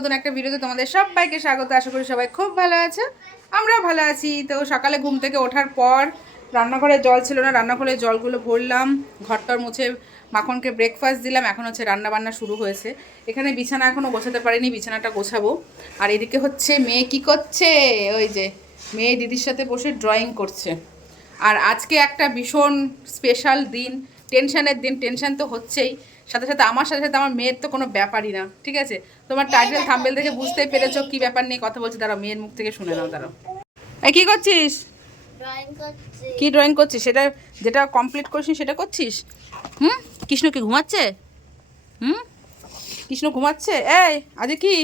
নতুন একটা ভিডিওতে তোমাদের সবাইকে স্বাগত। আশা করি সবাই খুব ভালো আছে, আমরা ভালো আছি। তো সকালে ঘুম থেকে ওঠার পর রান্নাঘরে জল ছিল না, রান্নাঘরে জলগুলো ভরলাম, ঘরটার মুছে মাখনকে ব্রেকফাস্ট দিলাম। এখন হচ্ছে রান্না বান্না শুরু হয়েছে। এখানে বিছানা এখনও গোছাতে পারিনি, বিছানাটা গোছাবো। আর এদিকে হচ্ছে মেয়ে কি করছে, ওই যে মেয়ে দিদির সাথে বসে ড্রয়িং করছে। আর আজকে একটা ভীষণ স্পেশাল দিন, টেনশানের দিন। টেনশান তো হচ্ছেই, সাথে সাথে আমার মেয়ের তো কোনো ব্যাপারই না, ঠিক আছে? তোমার টাইটেল থাম্বনেল দেখে বুঝতেই পেরেছো কি ব্যাপার নিয়ে কথা বলছি। দাঁড়াও, মেয়ের মুখ থেকে শুনে নাও। দাঁড়াও, এই কী করছিস? কি ড্রয়িং করছিস? সেটা যেটা কমপ্লিট করছিস সেটা করছিস? কৃষ্ণ কি ঘুমাচ্ছে? কৃষ্ণ ঘুমাচ্ছে? এই আজকে কি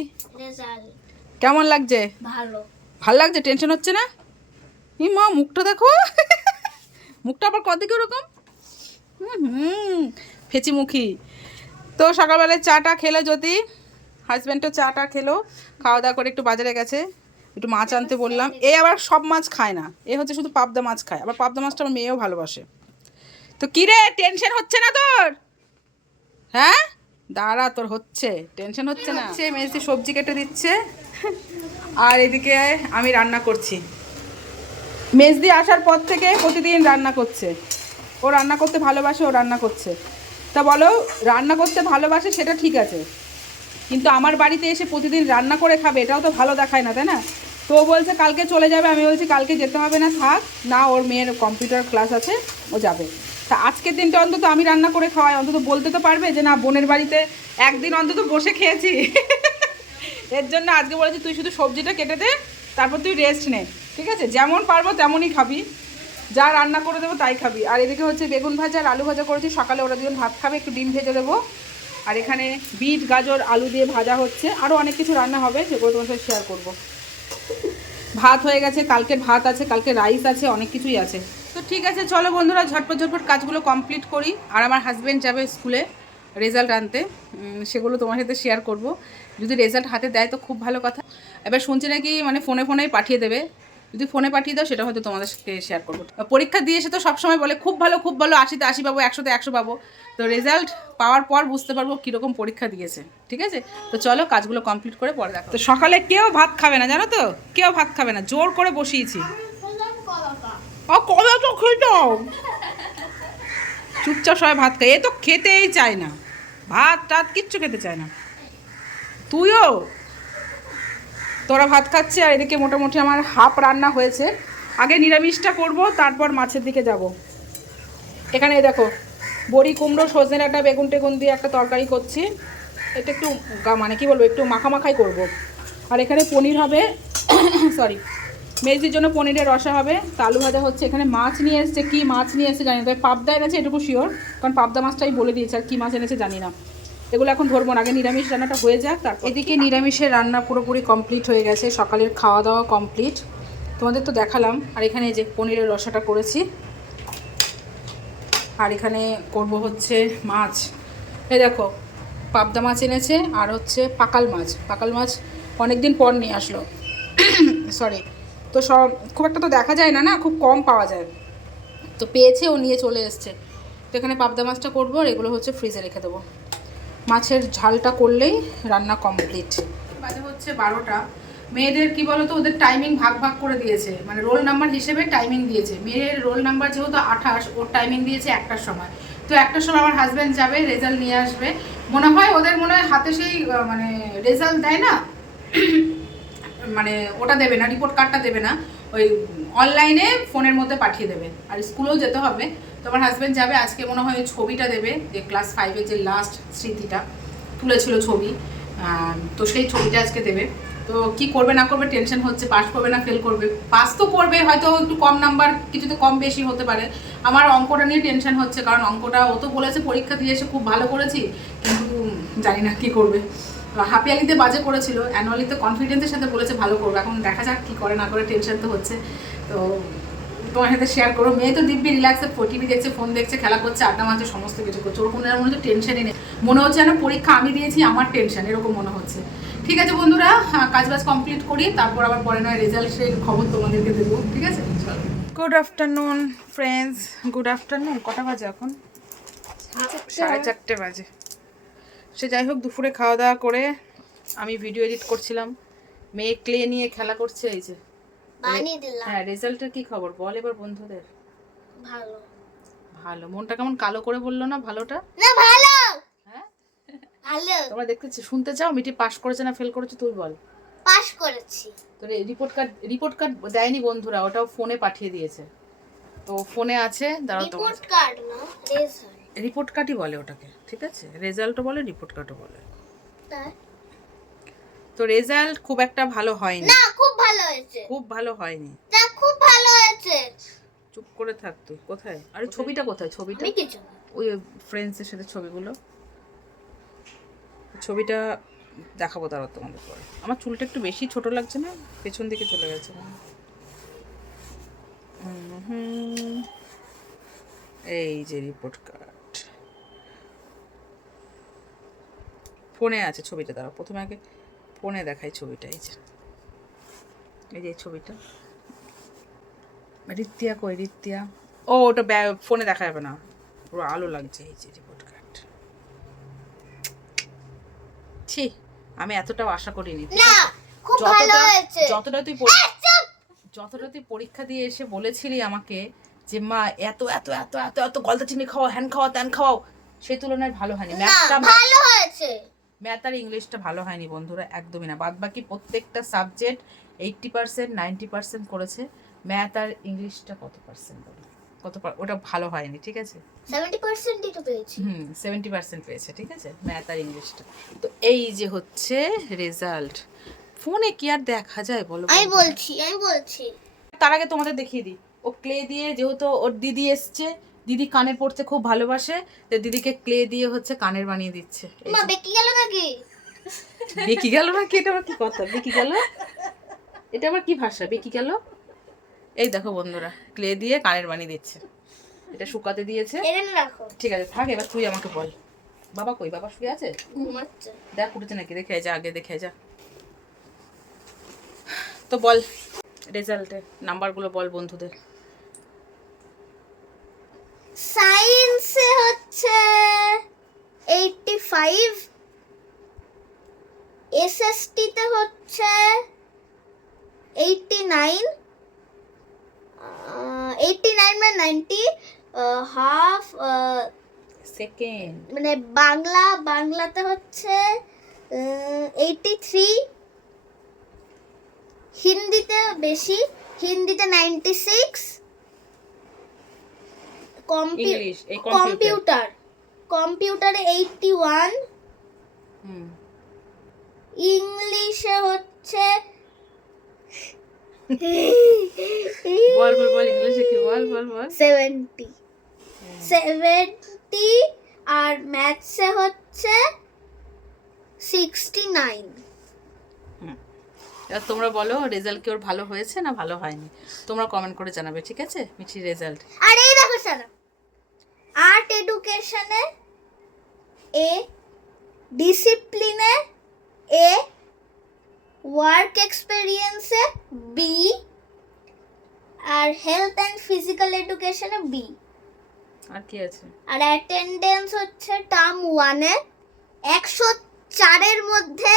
কেমন লাগছে? ভালো লাগছে? টেনশন হচ্ছে না? মা মুখটা দেখো মুখটা আবার কদিকে ওরকম ফেঁচিমুখী। তো সকালবেলায় চাটা খেলো যদি, হাজব্যান্ডও চাটা খেলো, খাওয়া দাওয়া করে একটু বাজারে গেছে, একটু মাছ আনতে বললাম। এ আবার সব মাছ খায় না, এ হচ্ছে শুধু পাবদা মাছ খায়। আবার পাবদা মাছটা আমার মেয়েও ভালোবাসে। তো কী রে, টেনশন হচ্ছে না তোর? হ্যাঁ দাঁড়া, তোর হচ্ছে টেনশন হচ্ছে না? মেজদি সবজি কেটে দিচ্ছে আর এদিকে আমি রান্না করছি। মেজদি আসার পর থেকে প্রতিদিন রান্না করছে। ও রান্না করতে ভালোবাসে, ও রান্না করছে। তা বলো, রান্না করতে ভালোবাসে সেটা ঠিক আছে, কিন্তু আমার বাড়িতে এসে প্রতিদিন রান্না করে খাবে, এটাও তো ভালো দেখায় না, তাই না? তো ও বলছে কালকে চলে যাবে। আমি বলছি কালকে যেতে হবে না, থাক না, ওর মেয়ের কম্পিউটার ক্লাস আছে, ও যাবে। তা আজকের দিনটা অন্তত আমি রান্না করে খাওয়াই, অন্তত বলতে তো পারবে যে না, বোনের বাড়িতে একদিন অন্তত বসে খেয়েছি এর জন্য আজকে বলেছি তুই শুধু সবজিটা কেটে দে, তারপর তুই রেস্ট নে, ঠিক আছে? যেমন পারবো তেমনই খাবি, যা রান্না করে দেবো তাই খাবি। আর এদিকে হচ্ছে বেগুন ভাজা আর আলু ভাজা করেছি, সকালে ওরা দুজন ভাত খাবে, একটু ডিম ভেজে দেবো। আর এখানে বিট গাজর আলু দিয়ে ভাজা হচ্ছে, আরও অনেক কিছু রান্না হবে, সেগুলো তোমার সাথে শেয়ার করবো। ভাত হয়ে গেছে, কালকের ভাত আছে, কালকে রাইস আছে, অনেক কিছুই আছে। তো ঠিক আছে, চলো বন্ধুরা, ঝটপট ঝটপট কাজগুলো কমপ্লিট করি। আর আমার হাজব্যান্ড যাবে স্কুলে রেজাল্ট আনতে, সেগুলো তোমার সাথে শেয়ার করব। যদি রেজাল্ট হাতে দেয় তো খুব ভালো কথা। এবার শুনছি নাকি মানে ফোনেই পাঠিয়ে দেবে। যদি ফোনে পাঠিয়ে দাও সেটা হয়তো তোমাদের সাথে শেয়ার করবো। পরীক্ষা দিয়ে এসে তো সবসময় বলে খুব ভালো খুব ভালো, 80তে 80 পাবো, 100তে 100 পাবো। তো রেজাল্ট পাওয়ার পর বুঝতে পারবো কীরকম পরীক্ষা দিয়েছে, ঠিক আছে? তো চলো কাজগুলো কমপ্লিট করে পরে দেখো। তো সকালে কেউ ভাত খাবে না, জানো তো, কেউ ভাত খাবে না, জোর করে বসিয়েছি। কলা তো খেতাম, চুপচাপ সবাই ভাত খায়, এ তো খেতেই চায় না, ভাত টাত কিচ্ছু খেতে চায় না। তুইও, তোরা ভাত খাচ্ছে আর এদিকে মোটামুটি আমার হাফ রান্না হয়েছে। আগে নিরামিষটা করব, তারপর মাছের দিকে যাব। এখানে দেখো বড়ি কুমড়ো সজনে একটা বেগুন টেগুন দিয়ে একটা তরকারি করছি। এটা একটু মানে কি বলবো, একটু মাখামাখাই করব। আর এখানে পনির হবে সরি, মেজদির জন্য পনিরের রসা হবে। তা আলু ভাজা হচ্ছে। এখানে মাছ নিয়ে এসছে, কী মাছ নিয়ে এসছে জানি না, তবে পাবদা এনেছে এটুকু শিওর, কারণ পাবদা মাছটাই বলে দিয়েছে, আর কী মাছ এনেছে জানি না। এগুলো এখন ধরবো না, আগে নিরামিষ রান্নাটা হয়ে যাক। তার এদিকে নিরামিষের রান্না পুরোপুরি কমপ্লিট হয়ে গেছে, সকালের খাওয়া দাওয়া কমপ্লিট, তোমাদের তো দেখালাম। আর এখানে এই যে পনিরের রসাটা করেছি। আর এখানে করব হচ্ছে মাছ। এই দেখো পাবদা মাছ এনেছে, আর হচ্ছে পাকাল মাছ অনেক দিন পর নিয়ে আসলো সরি। তো সব খুব একটা তো দেখা যায় না, না খুব কম পাওয়া যায়, তো পেয়েছে, ও নিয়ে চলে এসছে। তো এখানে পাবদা মাছটা করবো, আর এগুলো হচ্ছে ফ্রিজে রেখে দেবো। মাছের ঝালটা করলেই রান্না কমপ্লিট। বাজে হচ্ছে 12টা। মেয়েদের কি বলো তো, ওদের টাইমিং ভাগ ভাগ করে দিয়েছে, মানে রোল নাম্বার হিসেবে টাইমিং দিয়েছে। মেয়ের রোল নাম্বার যেহেতু 28, ওর টাইমিং দিয়েছে 1টার সময়। তো 1টার সময় আমার হাজব্যান্ড যাবে, রেজাল্ট নিয়ে আসবে। মনে হয় ওদের হাতে সেই মানে রেজাল্ট দেয় না মানে ওটা দেবে না, রিপোর্ট কার্ডটা দেবে না, ওই অনলাইনে ফোনের মধ্যে পাঠিয়ে দেবে। আর স্কুলেও যেতে হবে। তো আমার হাজব্যান্ড যাবে আজকে, মনে হয় ওই ছবিটা দেবে, যে ক্লাস 5-এর যে লাস্ট স্মৃতিটা তুলেছিল ছবি, তো সেই ছবিটা আজকে দেবে। তো কি করবে না করবে টেনশন হচ্ছে, পাস করবে না ফেল করবে। পাস তো করবে, হয়তো একটু কম নাম্বার, কিছুতে কম বেশি হতে পারে। আমার অঙ্কটা নিয়ে টেনশন হচ্ছে, কারণ অঙ্কটা ও তো বলেছে পরীক্ষা দিয়ে এসে খুব ভালো করেছি, কিন্তু জানি না কি করবে। হাফিয়ালিতে বাজে করেছিল, অ্যানুয়ালিতে কনফিডেন্সের সাথে বলেছে ভালো করবে। এখন দেখা যাক কী করে না করে, টেনশন তো হচ্ছে। তো তোমার সাথে শেয়ার করো। মেয়ে তো দিব্যি রিল্যাক্সে টিভি দেখছে, ফোন দেখছে, খেলা করছে, আড্ডা মারছে, সমস্ত কিছু করছে। ওর কোনো মনে হচ্ছে টেনশনই নেই, মনে হচ্ছে যেন পরীক্ষা আমি দিয়েছি, আমার টেনশন, এরকম মনে হচ্ছে। ঠিক আছে বন্ধুরা, কাজবাজ কমপ্লিট করি, তারপর আবার পরে নয় রেজাল্টের খবর তোমাদেরকে দেবো, ঠিক আছে? Good afternoon friends, good afternoon. কটা বাজে এখন? 4:30 বাজে। সে যাই হোক, দুপুরে খাওয়া দাওয়া করে আমি ভিডিও এডিট করছিলাম, মেয়ে ক্লে নিয়ে খেলা করছে। এই যে বানিয়ে দিলাম। হ্যাঁ, রেজাল্টের কি খবর বল এবার বন্ধুদের। ভালো। ভালো? মনটা কেমন কালো করে বললো না ভালোটা? না ভালো। হ্যাঁ ভালো। তোমরা দেখতেছি, শুনতে চাও মিটি পাস করেছে না ফেল করেছে? তুই বল। পাস করেছি। তোর রিপোর্ট কার্ড দেয়নি বন্ধুরা, ওটাও ফোনে পাঠিয়ে দিয়েছে। তো ফোনে আছে, দাঁড়াও তো। রিপোর্ট কার্ড না, রেজাল্ট। রিপোর্ট কার্ডই বলে ওটাকে, ঠিক আছে? রেজাল্টও বলে, রিপোর্ট কার্ডও বলে। তাই? তো রেজাল্ট খুব একটা ভালো হয়নি। না, খুব ভালো হয়েছে। খুব ভালো হয়নি। না, খুব ভালো হয়েছে। চুপ করে থাক তুই। কোথায়? আরে ছবিটা কোথায়? ছবিটা আমি কিছু না। ওই ফ্রেন্ডসদের সাথে ছবিগুলো, ছবিটা দেখাবো তারা তোমাদের পরে। আমার চুলটা একটু বেশি ছোট লাগছে না? পেছন দিকে চলে গেছে। এই যে রিপোর্ট কার্ড ফোনে আছে, ছবিটা দাঁড়াও প্রথমে আগে ফোনে দেখাই ছবিটা। এই যে ছবিটা। রিত্তিয়া কই? রিত্তিয়া ও ওটা ফোনে দেখা যাবে না, পুরো আলো লাগছে। এই যে রিপোর্ট কার্ড। ছি, আমি এতটাও আশা করিনি। না, খুব ভালো হয়েছে। যতটা তুই পরীক্ষা দিয়ে এসে বলেছিলি আমাকে যে মা এত এত এত এত এত গলদা চিনি খাওয়াও, হ্যান খাওয়াও, ত্যান খাওয়াও, সেই তুলনায় ভালো হয়নি। ম্যাথটা ভালো হয়েছে। ম্যাথ আর ইংলিশটা ভালো হয়নি বন্ধুরা, একদমই না। বাদ বাকি প্রত্যেকটা সাবজেক্ট 80% 90% করেছে। ম্যাথ আর ইংলিশটা কত পার্সেন্ট বলো? ওটা ভালো হয়নি, ঠিক আছে? 70%ই তো পেয়েছি। 70% পেয়েছে, ঠিক আছে, ম্যাথ আর ইংলিশটা। তো এই যে হচ্ছে রেজাল্ট। ফোনে কি আর দেখা যায় বলো? আমি বলছি তার আগে তোমাদের দেখিয়ে দিই। ও ক্লে দিয়ে, যেহেতু ওর দিদি এসছে, দিদি কানে পড়তে খুব ভালোবাসে, তো দিদিকে ক্লে দিয়ে হচ্ছে কানের বানিয়ে দিচ্ছে। মা বেকি গেল নাকি? বেকি গেল নাকি? এটা আবার কি কথা? বেকি গেল, এটা আবার কি ভাষা? বেকি গেল? এই দেখো বন্ধুরা, ক্লে দিয়ে কানের বানিয়ে দিচ্ছে। এটা শুকাতে দিয়েছে। এখানে রাখো। ঠিক আছে থাক, এবার তুই আমাকে বল। বাবা কই? বাবা শুয়ে আছে? ঘুমাচ্ছে। দেখ উঠেছে নাকি, দেখে যা, আগে দেখে যা। তো বল রেজাল্টের নাম্বারগুলো বল বন্ধুদের। সায়েন্সে হচ্ছে 85, এসএসটি তে হচ্ছে 89, 89 মানে 90, হাফ সেকেন্ড মানে বাংলাতে হচ্ছে 83, হিন্দিতে বেশি, হিন্দিতে 96, ইংলিশ এই কম্পিউটারে 81, ইংলিশে হচ্ছে বল ইংলিশে কি? বল 70, আর ম্যাথসে হচ্ছে 69। এবার তোমরা বলো রেজাল্ট কি ওর ভালো হয়েছে না ভালো হয়নি? তোমরা কমেন্ট করে জানাবে, ঠিক আছে? মিঠি রেজাল্ট। আর এই দেখো সারা, আর্ট এডুকেশনে এ, ডিসিপ্লিনে এ, ওয়ার্ক এক্সপেরিয়েন্সে বি, আর হেলথ এন্ড ফিজিক্যাল এডুকেশনে বি। আর কি আছে? আর অ্যাটেন্ডেন্স হচ্ছে টার্ম 1 এ 104 এর মধ্যে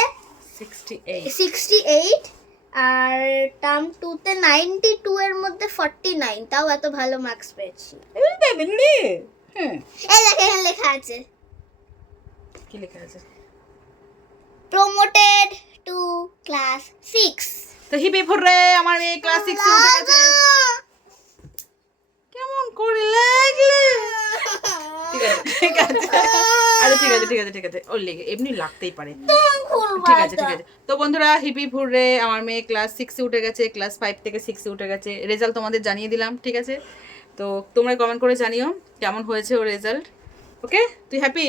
68, আর টার্ম 2 তে 92 এর মধ্যে 49। তাও এত ভালো মার্কস পেয়েছি। এই দেখেন রে। হ্যাঁ, এই দেখেন এখানে লেখা আছে। কি লেখা আছে? Promoted two class 6। তো হিপি ফুরে আমার এই ক্লাস 6 এ উঠে গেছে। কেমন করে লাগলো? ঠিক আছে আরে ঠিক আছে ওর লেগে এমনি লাগতেই পারে। ঠিক আছে তো বন্ধুরা, হিপি ফুরে আমার মেয়ে ক্লাস 6 এ উঠে গেছে, ক্লাস 5 থেকে 6 এ উঠে গেছে। রেজাল্ট তোমাদের জানিয়ে দিলাম, ঠিক আছে? তো তোমরা কমেন্ট করে জানিও কেমন হয়েছে ওর রেজাল্ট। ওকে, তুই হ্যাপি?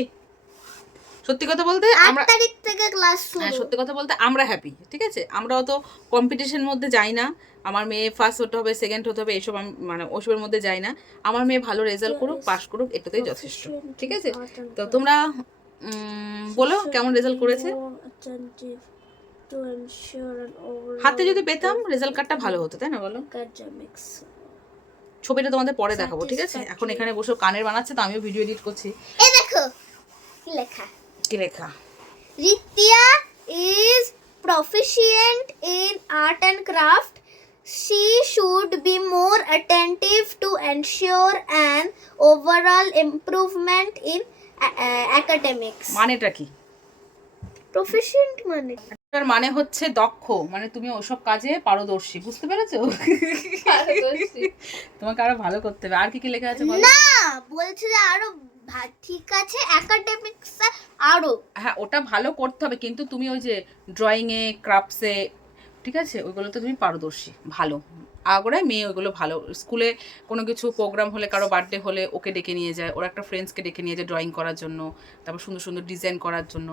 সত্যি কথা বলতে আমরা 8 তারিখ থেকে ক্লাস শুরু। হ্যাঁ, সত্যি কথা বলতে আমরা হ্যাপি, ঠিক আছে? আমরাও তো কম্পিটিশনের মধ্যে যাই না। আমার মেয়ে ফার্স্ট হতে হবে, সেকেন্ড হতে হবে, এসব মানে ওসবের মধ্যে যাই না। আমার মেয়ে ভালো রেজাল্ট করুক, পাস করুক, এটাতেই যথেষ্ট, ঠিক আছে? তো তোমরা বলো কেমন রেজাল্ট করেছে। হাতে যদি পেতাম রেজাল্ট কার্ডটা ভালো হতো, তাই না বলো? ছবিটা তোমাদের পরে দেখাবো, ঠিক আছে? এখন এখানে বসে কানের বানাচ্ছে, তো আমিও ভিডিও এডিট করছি। এই দেখো কি লেখা। কি লেখা? রিত্তিয়া is proficient in art and craft. She should be more attentive to ensure an overall improvement in academics. মানেটা কি? Proficient মানে এটার মানে হচ্ছে দক্ষ, মানে তুমি ওসব কাজে পারদর্শী, বুঝতে পেরেছো? তোমাকে আরো ভালো করতে হবে। আর কি কি লেখা আছে বলো? না, বলছে যে আরো ঠিক আছে, একাডেমিক্স আরো। হ্যাঁ, ওটা ভালো করতে হবে, কিন্তু তুমি ওই যে ড্রয়িংয়ে, ক্রাফটসে, ঠিক আছে, ওইগুলোতে তুমি পারদর্শী, ভালো। আগোড়ায় মেয়ে ওইগুলো ভালো। স্কুলে কোনো কিছু প্রোগ্রাম হলে, কারো বার্থডে হলে ওকে ডেকে নিয়ে যায়, ওরা একটা ফ্রেন্ডসকে ডেকে নিয়ে যায় ড্রয়িং করার জন্য, তারপর সুন্দর সুন্দর ডিজাইন করার জন্য।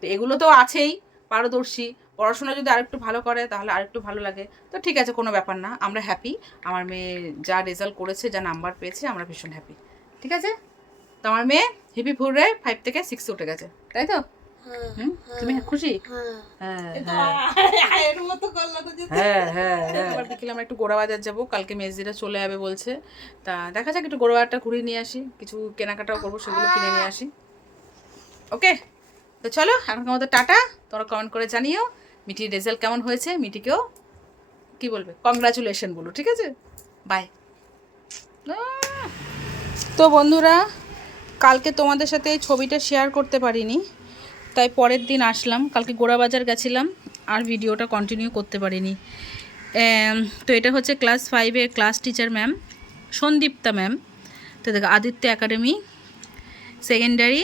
তো এগুলো তো আছেই, পারদর্শী। পড়াশোনা যদি আরেকটু ভালো করে তাহলে আরেকটু ভালো লাগে। তো ঠিক আছে, কোনো ব্যাপার না, আমরা হ্যাপি। আমার মেয়ে যা রেজাল্ট করেছে, যা নাম্বার পেয়েছে, আমরা ভীষণ হ্যাপি। ঠিক আছে, তো আমার মেয়ে হিপি ফুরে 5 থেকে 6 উঠে গেছে, তাই তো? তুমি খুশি? হ্যাঁ এবার বিকেলে আমরা একটু গোড়া বাজার যাবো, কালকে মেজদিরা চলে যাবে বলছে। তা দেখা যাক, একটু গোড়া বাজারটা ঘুরিয়ে নিয়ে আসি, কিছু কেনাকাটাও করবো, সেগুলো কিনে নিয়ে আসি। ওকে, তো চলো এখন আমাদের টাটা। তোমরা কমেন্ট করে জানিও মিটির রেজাল্ট কেমন হয়েছে, মিটিকেও কি বলবে, কংগ্রাচুলেশন বলো, ঠিক আছে? বাই। তো বন্ধুরা, কালকে তোমাদের সাথে এই ছবিটা শেয়ার করতে পারিনি, তাই পরের দিন আসলাম। কালকে গোড়াবাজার গেছিলাম, আর ভিডিওটা কন্টিনিউ করতে পারিনি। তো এটা হচ্ছে ক্লাস 5-এর class teacher ma'am, Sandipta ma'am. তো দেখো, আদিত্য একাডেমি সেকেন্ডারি,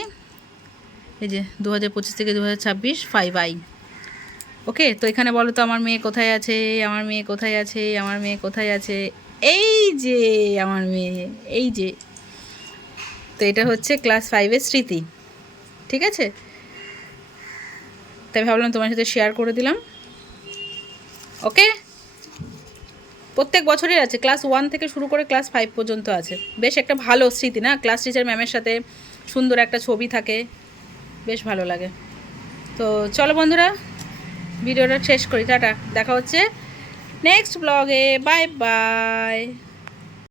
এই যে 2025 থেকে 2026 5I। ওকে, তো এখানে বলো তো আমার মেয়ে কোথায় আছে, আমার মেয়ে কোথায় আছে, আমার মেয়ে কোথায় আছে? এই যে আমার মেয়ে, এই যে। তো এটা হচ্ছে ক্লাস 5-এর স্মৃতি, ঠিক আছে? তাই ভাবলাম তোমার সাথে শেয়ার করে দিলাম। ওকে, প্রত্যেক বছরই আছে, ক্লাস 1 থেকে শুরু করে ক্লাস 5 পর্যন্ত আছে। বেশ একটা ভালো স্মৃতি না, ক্লাস টিচার ম্যামের সাথে সুন্দর একটা ছবি থাকে, বেশ ভালো লাগে। তো চলো বন্ধুরা, ভিডিওটা শেষ করি, টাটা। দেখা হচ্ছে নেক্সট ব্লগে, বাই বাই।